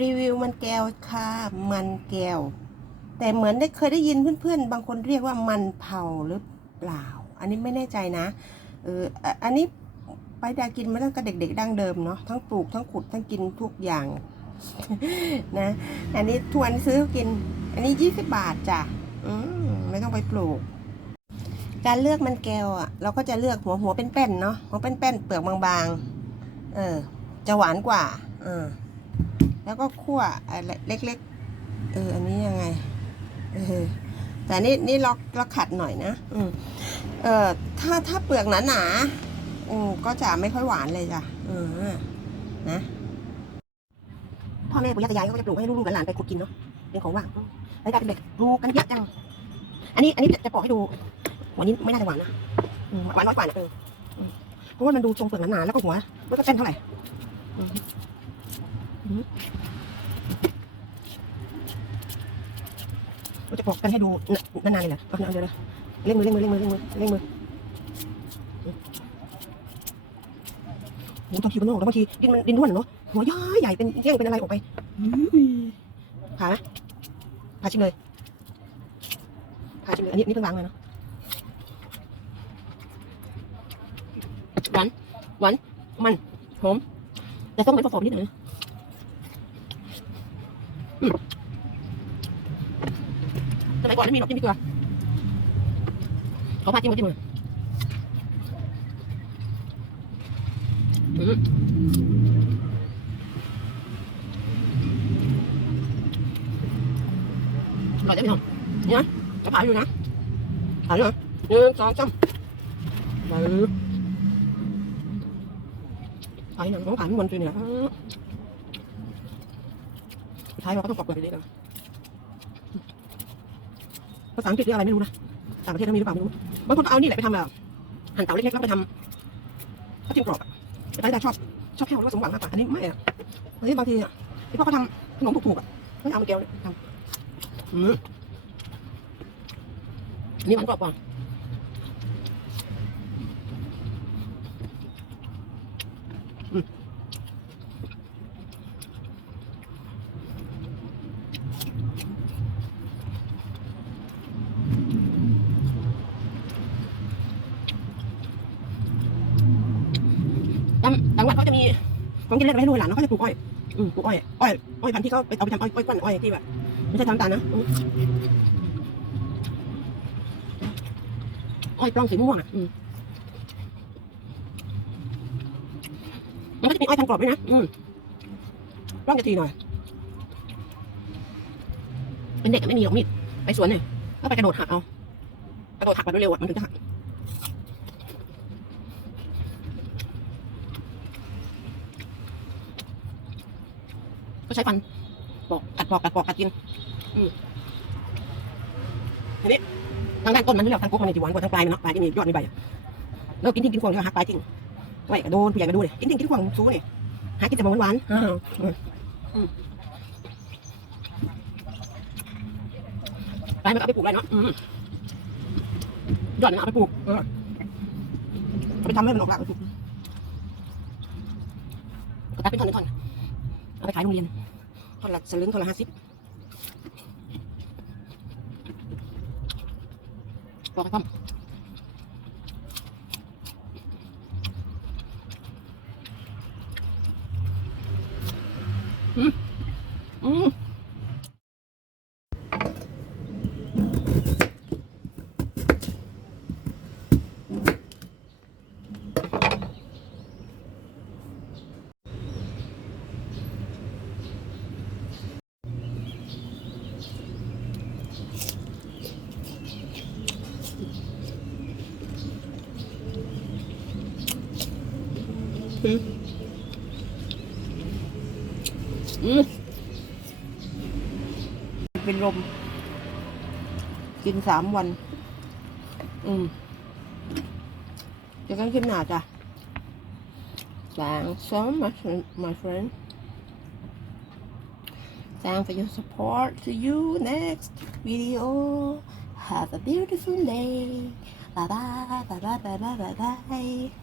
รีวิวมันแก้วค่ะ มันแก้ว แต่เหมือนได้เคยได้ยินเพื่อนๆ บางคนเรียกว่ามันเผาหรือเปล่า อันนี้ไม่แน่ใจนะ เออ อันนี้ไปดากินมาตั้งแต่เด็ก ๆ ดั้งเดิมเนาะ ทั้งปลูก ทั้งขุด ทั้งกินทุกอย่างนะ อันนี้ทวนซื้อกิน อันนี้ยี่สิบบาทจ้ะ อืมไม่ต้องไปปลูก การเลือกมันแก้วอะ เราก็จะเลือกหัวหัวเป็นแป้นๆเนาะ หัวเป็นแป้นๆเปลือกบางๆ เออ จะหวานกว่า เออ แล้วก็คั่วอะไรเล็กๆ เออ อันนี้ยังไง เออ แต่นี่นี่ล็อกล็อกขัดหน่อยนะ อืมเออถ้าถ้าเปลือกหนาๆอืมก็จะไม่ค่อยหวานเลยจ้ะ เออ นะ พ่อแม่ปู่ย่าตายายเขาก็จะปลูกให้ลูกๆหลานไปขุดกินเนาะ เป็นของว่างแล้วกลายเป็นเด็กปลูกกันเยอะจัง อันนี้อันนี้จะปอกให้ดู วันนี้ไม่น่าจะหวานนะหวานน้อยกว่านะเออเพราะว่ามันดูทรงเปลือกหนาๆแล้วก็หัวมันก็เส้นเท่าไหร่ เราจะปอกกันให้ดูนานๆเลยเหรอเอาเดี๋ยวนะเร่งมือเร่งมือเร่งมือเร่งมือเร่งมือโหบางทีมันโน่แล้วบางทีดินมันดินร่วนเนาะหัวย้อยใหญ่เป็นแย่งเป็นอะไรออกไปผ่าไหมผ่าชิมเลยผ่าชิมเลยอันนี้นนี้เพิ่งล้างเลยเนาะหวานหวานมันหอมแต่ต้องเหมือนผสมนิดหนึ่ง สมัยก่อนไม่มีหรอกจิ้มพริกเกลือเขาพาจิ้มมาจิ้มเลยอืมอร่อยได้ไหมน้องนี่นะจะผ่าอยู่นะผ่าอยู่นะหนึ่งสองสามไปผ่าอยู่นะต้องผ่าข้างบนจริงเนี่ยสุด ท้ายเราก็ต้องปอกเปลือกไปเลยนภาษาอังกฤษเรียกอะไรไม่รู้นะ ต่างประเทศเขามีหรือเปล่าไม่รู้ บางคนเอานี่แหละไปทำแบบหั่นเต๋าเล็กๆแล้วไปทำข้าวจิ้มกรอบอะแต่ตาชอบชอบแค่ว่าสมหวังมากกว่าอันนี้ไม่อะอันนี้บางทีอะที่พ่อเขาทำขนมถูกๆอะไม่เอามาแก้วทำอืมอันนี่มันกรอบกว่าอืมต่างวัดเขาจะมีของกินเล็กๆให้ลูกหลานเนาะเขาจะปลูกอ้อยอืมปลูกอ้อยอ้อยอ้อยพันธุ์ที่เขาไปเอาไปทำอ้อยอ้อยก้อนอ้อยที่แบบไม่ใช่ทำตาลนะอ้อยปล้องสีม่วงอะอืมมันก็จะมีอ้อยทางกรอบด้วยนะอืมปล้องจะทีหน่อยเป็นเด็กไม่มีหรอกมีดไปสวนเนี่ยก็ไปกระโดดหักเอากระโดดหักแบบเร็วๆอะมันถึงจะหัก ก็ใช้ฟันปอกกัดปอกกัดปอกกัดกิน อืมทีนี้ทางด้านต้นมันเรียกทางกุ๊กมันจะหวานกว่าทางปลายมันเนาะปลายที่มียอดมีใบอะแล้วกินทิ้งกินขวางก็หักปลายทิ้งไว้กระโดนผู้ใหญ่ก็ดูเนี่ยกินทิ้งกินขวางสู้เนี่ยหากินแต่หวานๆอ้าวอืมปลายมันเอาไปปลูกได้เนาะยอดมันเอาไปปลูกเออเอาไปทำให้มันออกรากไปปลูกก็ตัดเป็นท่อนเป็นท่อน เอาไปขายโรงเรียนท่อนละสลึงท่อนละห้าสิบบอกให้พ่อมอืมอืม เป็นลม กินสามวัน อืมจะกันขึ้นหนาจ้ะ Thanks so much my friend Thanks for your support See you next video Have a beautiful day Bye bye bye bye bye bye bye bye